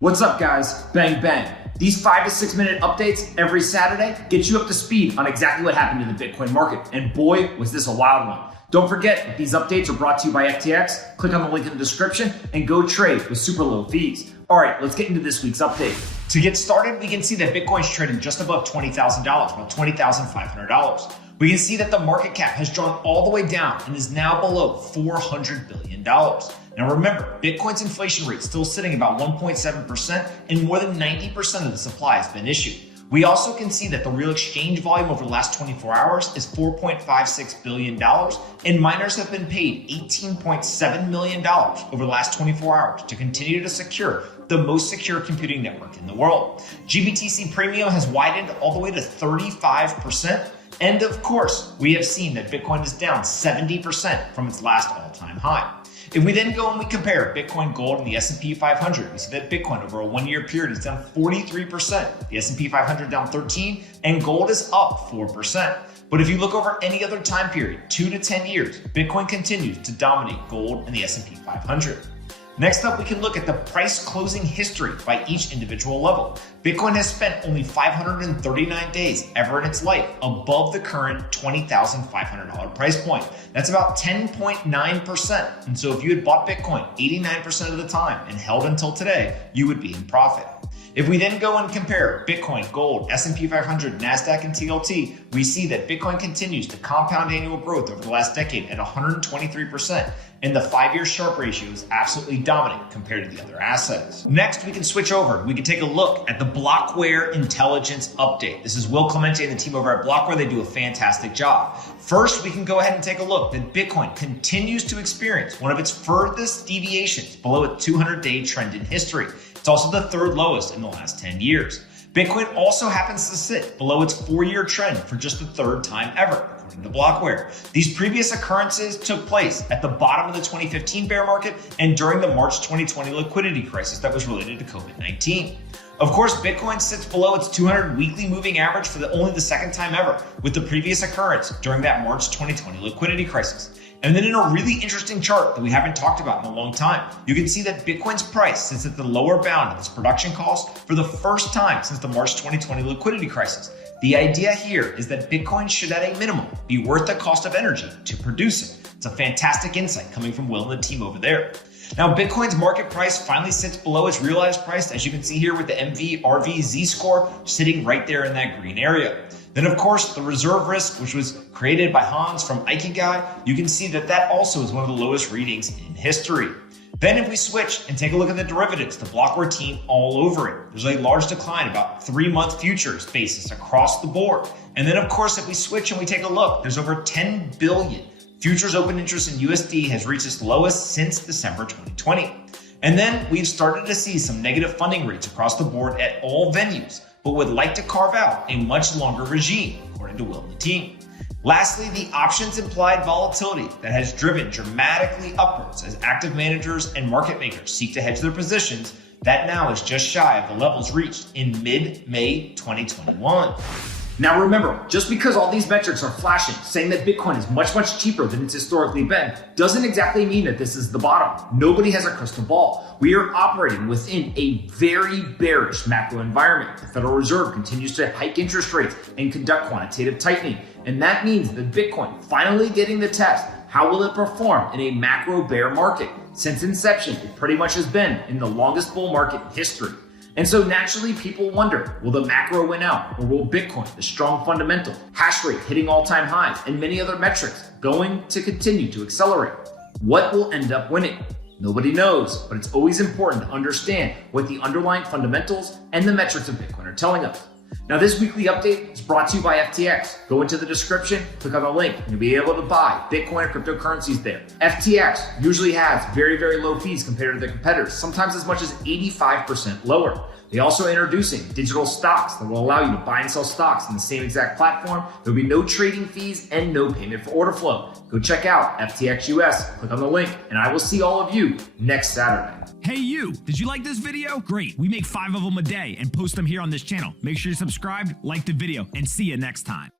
What's up, guys? Bang, bang. These 5 to 6 minute updates every Saturday get you up to speed on exactly what happened in the Bitcoin market. And boy, was this a wild one. Don't forget that these updates are brought to you by FTX. Click on the link in the description and go trade with super low fees. All right, let's get into this week's update. To get started, we can see that Bitcoin's trading just above $20,000, about $20,500. We can see that the market cap has drawn all the way down and is now below $400 billion. Now remember, Bitcoin's inflation rate is still sitting about 1.7% and more than 90% of the supply has been issued. We also can see that the real exchange volume over the last 24 hours is $4.56 billion, and miners have been paid $18.7 million over the last 24 hours to continue to secure the most secure computing network in the world. GBTC premium has widened all the way to 35%. And of course, we have seen that Bitcoin is down 70% from its last all-time high. If we then go and we compare Bitcoin, gold, and the S&P 500, we see that Bitcoin over a 1 year period is down 43%, the S&P 500 down 13%, and gold is up 4%. But if you look over any other time period, 2 to 10 years, Bitcoin continues to dominate gold and the S&P 500. Next up, we can look at the price closing history by each individual level. Bitcoin has spent only 539 days ever in its life above the current $20,500 price point. That's about 10.9%. And so if you had bought Bitcoin 89% of the time and held until today, you would be in profit. If we then go and compare Bitcoin, gold, S&P 500, NASDAQ, and TLT, we see that Bitcoin continues to compound annual growth over the last decade at 123%, and the 5-year Sharpe ratio is absolutely dominant compared to the other assets. Next, we can switch over. We can take a look at the Blockware Intelligence Update. This is Will Clemente and the team over at Blockware. They do a fantastic job. First, we can go ahead and take a look that Bitcoin continues to experience one of its furthest deviations below a 200-day trend in history. It's also the third lowest in the last 10 years. Bitcoin also happens to sit below its 4-year trend for just the third time ever, according to Blockware. These previous occurrences took place at the bottom of the 2015 bear market and during the March 2020 liquidity crisis that was related to COVID-19. Of course, Bitcoin sits below its 200 weekly moving average for only the second time ever, with the previous occurrence during that March 2020 liquidity crisis. And then in a really interesting chart that we haven't talked about in a long time, you can see that Bitcoin's price sits at the lower bound of its production cost for the first time since the March 2020 liquidity crisis. The idea here is that Bitcoin should at a minimum be worth the cost of energy to produce it. It's a fantastic insight coming from Will and the team over there. Now, Bitcoin's market price finally sits below its realized price, as you can see here with the MV/RV Z-score sitting right there in that green area. Then, of course, the reserve risk, which was created by Hans from Ikigai, you can see that that also is one of the lowest readings in history. Then if we switch and take a look at the derivatives, the Blockware team all over it. There's a large decline, about 3-month futures basis across the board. And then, of course, if we switch and we take a look, there's over 10 billion. Futures open interest in USD has reached its lowest since December 2020. And then we've started to see some negative funding rates across the board at all venues, but would like to carve out a much longer regime, according to Will and the team. Lastly, the options implied volatility that has driven dramatically upwards as active managers and market makers seek to hedge their positions, that now is just shy of the levels reached in mid-May 2021. Now remember, just because all these metrics are flashing, saying that Bitcoin is much, much cheaper than it's historically been, doesn't exactly mean that this is the bottom. Nobody has a crystal ball. We are operating within a very bearish macro environment. The Federal Reserve continues to hike interest rates and conduct quantitative tightening. And that means that Bitcoin finally getting the test. How will it perform in a macro bear market? Since inception, it pretty much has been in the longest bull market in history. And so naturally, people wonder, will the macro win out, or will Bitcoin, the strong fundamental, hash rate hitting all-time highs, and many other metrics going to continue to accelerate? What will end up winning? Nobody knows, but it's always important to understand what the underlying fundamentals and the metrics of Bitcoin are telling us. Now, this weekly update is brought to you by FTX. Go into the description, click on the link, and you'll be able to buy Bitcoin or cryptocurrencies there. FTX usually has very, very low fees compared to their competitors, sometimes as much as 85% lower. They also are introducing digital stocks that will allow you to buy and sell stocks in the same exact platform. There'll be no trading fees and no payment for order flow. Go check out FTX US, click on the link, and I will see all of you next Saturday. Hey you, did you like this video? Great, we make 5 of them a day and post them here on this channel. Make sure you're subscribed, like the video, and see you next time.